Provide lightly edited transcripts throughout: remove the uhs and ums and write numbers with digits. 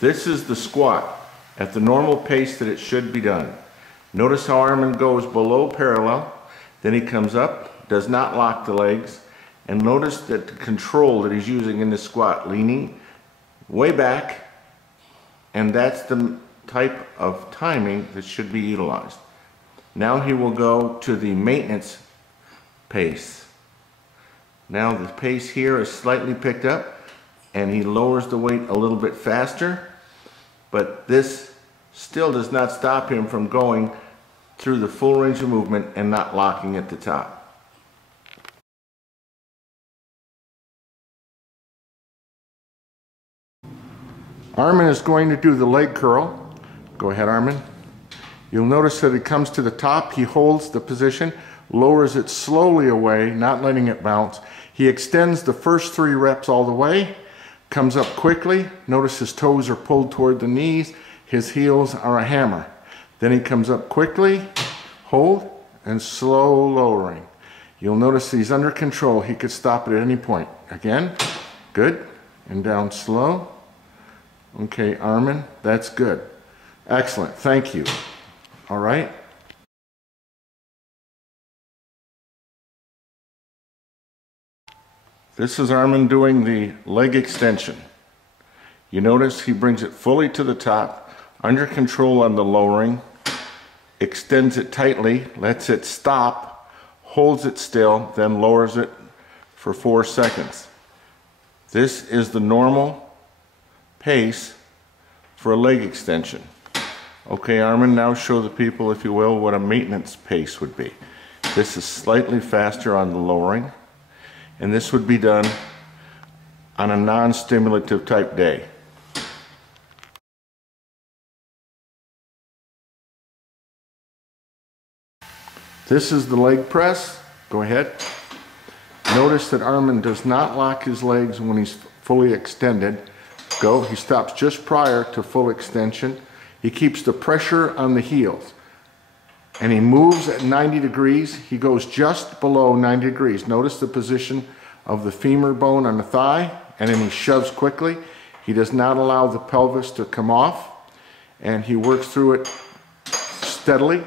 This is the squat at the normal pace that it should be done. Notice how Armand goes below parallel, then he comes up, does not lock the legs, and notice that the control that he's using in the squat, leaning way back, and that's the type of timing that should be utilized. Now he will go to the maintenance pace. Now the pace here is slightly picked up, and he lowers the weight a little bit faster, but this still does not stop him from going through the full range of movement and not locking at the top. Armand is going to do the leg curl. Go ahead, Armand. You'll notice that it comes to the top, he holds the position, lowers it slowly away, not letting it bounce. He extends the first 3 reps all the way, comes up quickly. Notice his toes are pulled toward the knees, his heels are a hammer. Then he comes up quickly, hold, and slow lowering. You'll notice he's under control. He could stop it at any point. Again, good, and down slow. Okay, Armand, that's good. Excellent, thank you. All right. This is Armand doing the leg extension. You notice he brings it fully to the top, under control on the lowering, extends it tightly, lets it stop, holds it still, then lowers it for 4 seconds. This is the normal pace for a leg extension. Okay, Armand, now show the people, if you will, what a maintenance pace would be. This is slightly faster on the lowering, and this would be done on a non-stimulative type day. This is the leg press. Go ahead. Notice that Armand does not lock his legs when he's fully extended. Go. He stops just prior to full extension. He keeps the pressure on the heels. And he moves at 90 degrees. He goes just below 90 degrees. Notice the position of the femur bone on the thigh, and then he shoves quickly. He does not allow the pelvis to come off, and he works through it steadily.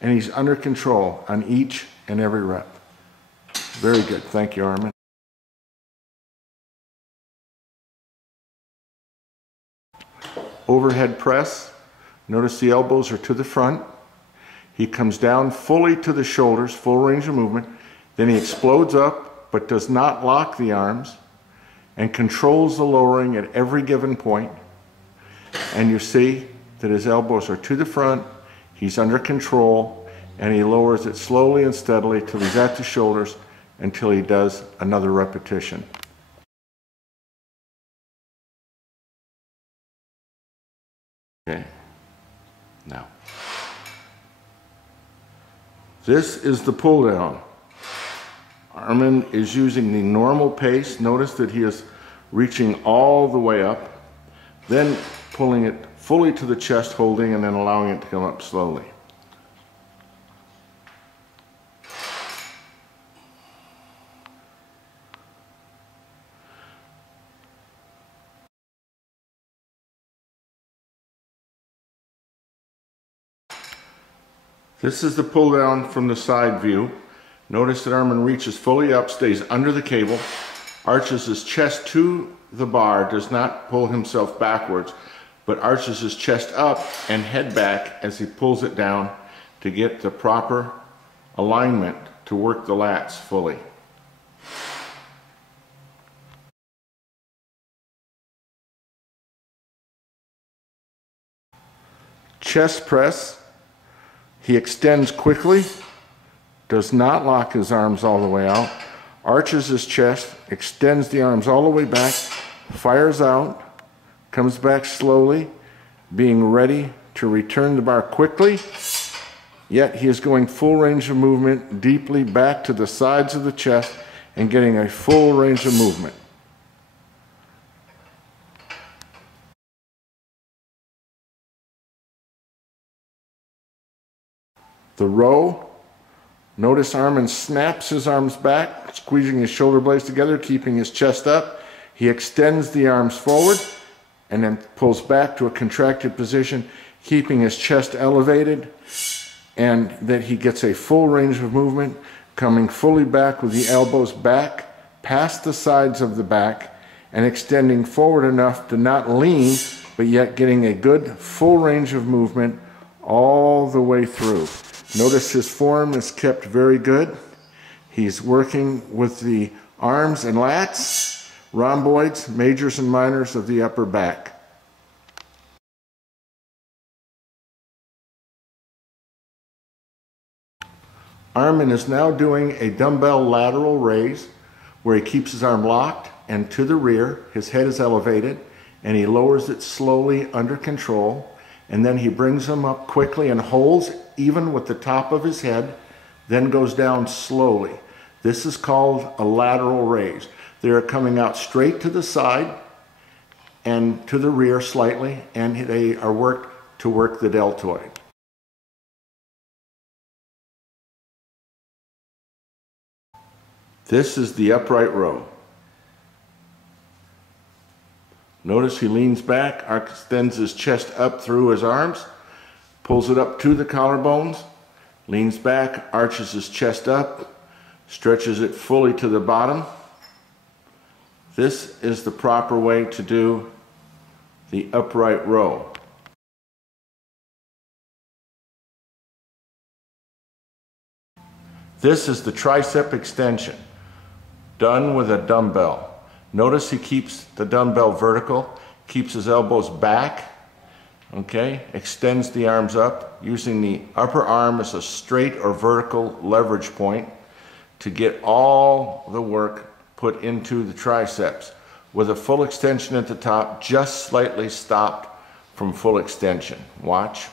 And he's under control on each and every rep. Very good. Thank you, Armand. Overhead press. Notice the elbows are to the front. He comes down fully to the shoulders, full range of movement. Then he explodes up, but does not lock the arms, and controls the lowering at every given point. And you see that his elbows are to the front. He's under control, and he lowers it slowly and steadily till he's at the shoulders, until he does another repetition. Okay, now. This is the pull down. Armand is using the normal pace. Notice that he is reaching all the way up, then pulling it fully to the chest, holding, and then allowing it to come up slowly. This is the pull down from the side view. Notice that Armand reaches fully up, stays under the cable, arches his chest to the bar, does not pull himself backwards, but arches his chest up and head back as he pulls it down to get the proper alignment to work the lats fully. Chest press. He extends quickly, does not lock his arms all the way out, arches his chest, extends the arms all the way back, fires out, comes back slowly, being ready to return the bar quickly, yet he is going full range of movement deeply back to the sides of the chest and getting a full range of movement. The row, notice Armand snaps his arms back, squeezing his shoulder blades together, keeping his chest up. He extends the arms forward, and then pulls back to a contracted position, keeping his chest elevated, and that he gets a full range of movement, coming fully back with the elbows back past the sides of the back and extending forward enough to not lean, but yet getting a good full range of movement all the way through. Notice his form is kept very good. He's working with the arms and lats, rhomboids, majors and minors of the upper back. Armand is now doing a dumbbell lateral raise where he keeps his arm locked and to the rear, his head is elevated, and he lowers it slowly under control, and then he brings him up quickly and holds even with the top of his head, then goes down slowly. This is called a lateral raise. They are coming out straight to the side and to the rear slightly, and they are worked to work the deltoid. This is the upright row. Notice he leans back, extends his chest up through his arms, pulls it up to the collarbones, leans back, arches his chest up, stretches it fully to the bottom. This is the proper way to do the upright row. This is the tricep extension, done with a dumbbell. Notice he keeps the dumbbell vertical, keeps his elbows back, okay, extends the arms up, using the upper arm as a straight or vertical leverage point to get all the work put into the triceps, with a full extension at the top, just slightly stopped from full extension. Watch,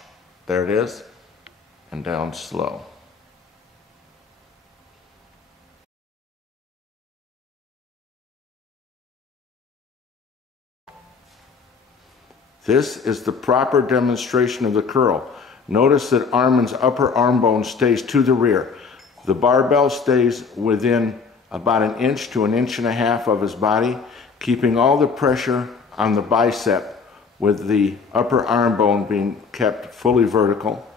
there it is, and down slow. This is the proper demonstration of the curl. Notice that Armand's upper arm bone stays to the rear. The barbell stays within about 1 inch to 1.5 inches of his body, keeping all the pressure on the bicep with the upper arm bone being kept fully vertical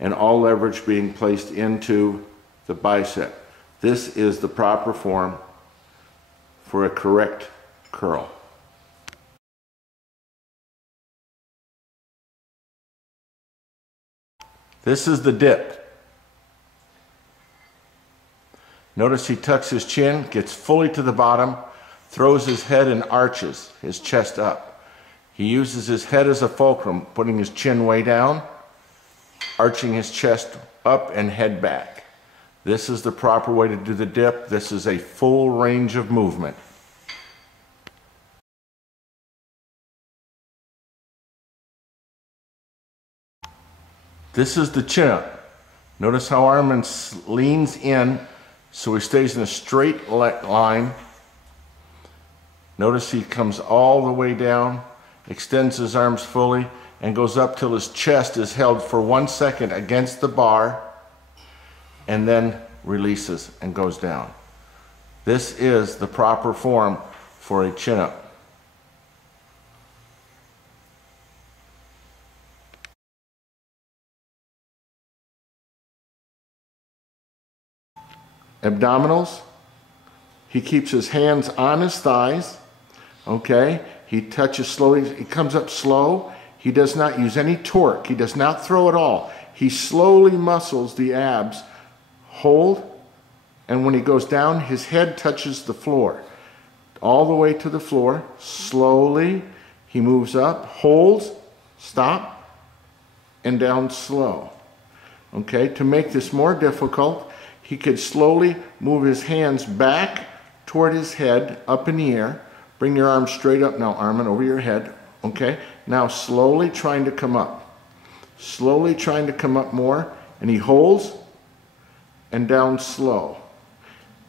and all leverage being placed into the bicep. This is the proper form for a correct curl. This is the dip. Notice he tucks his chin, gets fully to the bottom, throws his head and arches his chest up. He uses his head as a fulcrum, putting his chin way down, arching his chest up and head back. This is the proper way to do the dip. This is a full range of movement. This is the chin-up. Notice how Armand leans in so he stays in a straight line. Notice he comes all the way down, extends his arms fully, and goes up till his chest is held for 1 second against the bar, and then releases and goes down. This is the proper form for a chin-up. Abdominals, he keeps his hands on his thighs, okay? He touches slowly, he comes up slow. He does not use any torque. He does not throw at all. He slowly muscles the abs, hold, and when he goes down, his head touches the floor. All the way to the floor, slowly, he moves up, holds, stop, and down slow. Okay, to make this more difficult, he could slowly move his hands back toward his head, up in the air. Bring your arms straight up now, Armand, over your head. Okay, now slowly trying to come up. Slowly trying to come up more, and he holds and down slow.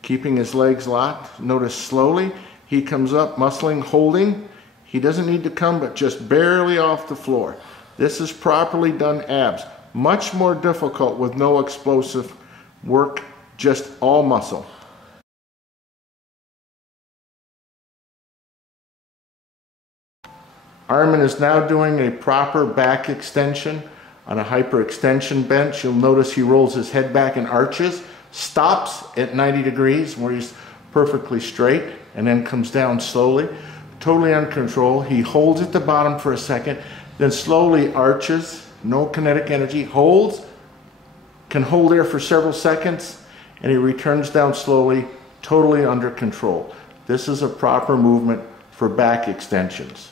Keeping his legs locked. Notice slowly he comes up, muscling, holding. He doesn't need to come, but just barely off the floor. This is properly done abs. Much more difficult with no explosive work, just all muscle. Armand is now doing a proper back extension on a hyperextension bench. You'll notice he rolls his head back and arches, stops at 90 degrees where he's perfectly straight, and then comes down slowly, totally under control. He holds at the bottom for a second, then slowly arches, no kinetic energy, holds, can hold there for several seconds, and he returns down slowly, totally under control. This is a proper movement for back extensions.